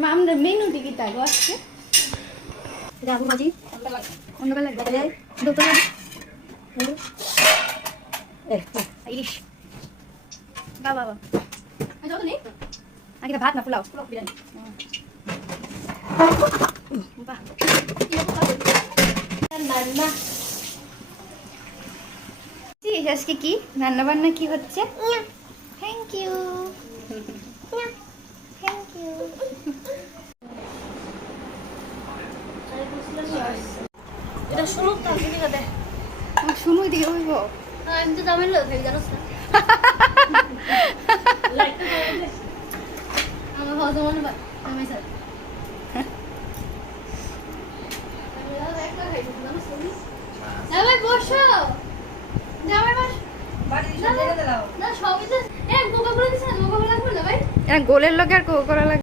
মা আমরা মেনু দিকে তাই আসছে রাবু ভাজি অন্যবেলা দেখা যায় দোকান ইলিশ বাবা বাবা যত নেই আগে ভাত না পোলাও পোলাও বিরিয়ানি বাহ রান্না আজকে কি রান্না বান্না কি হচ্ছে থ্যাংক ইউ থ্যাংক ইউ এটা শুনো তো তুমি কথা শুনুই দিয়ে হইব আমি তো জামিল হয়ে জানোস না আমার হজমন আমি স্যার জামাই বসো জামাই বস না সবই তো কোকা কোলা দিছ না কোকা কোলা লাগবে না ভাই গোলের লোক আর কোকা কোলা